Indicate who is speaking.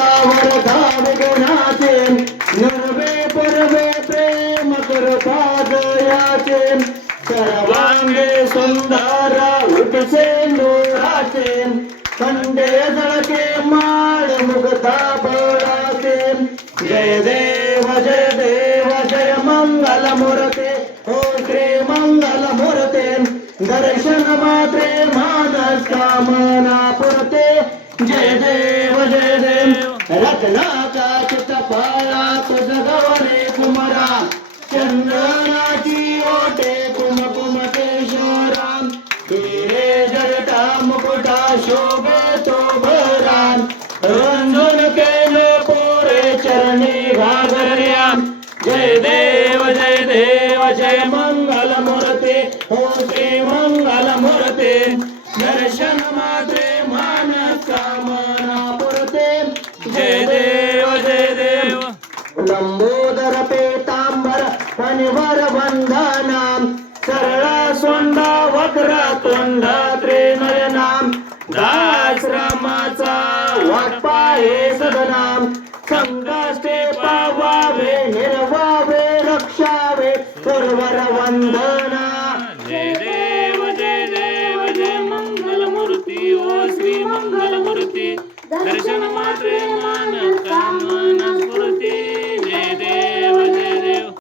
Speaker 1: अंगावर धाव गुणाचे नवे परवे प्रेम कृपा जयाचे. सर्वांगे सुंदर उठसे नोराचे. खंडे जळके माळ मुगता बळाचे. जय देव जय देव जय मंगल मुरते. हो श्री मंगल मुरते. दर्शन मात्रे मानस कामना पुरते जय जय रत्नाचा चितपाळा तुझ कुमरा. चंदनाची ओटे कुम केशोराम हिरे जरटा मुकुटा शोभे तो भरान रंजून केलो पोरे चरणी घागर्या जय देव जय देव जय मंगल मूर्ते हो श्री मंगल मूर्ते दर्शन मा जय देव जय देव. लंबोदर पेतांबर फणिवर वंदनाम. सरळ सोंडा वक्र तोंड त्रिनयनाम. दाश्रमाचा वाटपाये सदनाम. संकष्टे पावावे निर्वावे रक्षावे सर्वर वंदना.
Speaker 2: जय देव जय देव जय मंगल मूर्ती ओ श्री मंगल मूर्ती दर्शन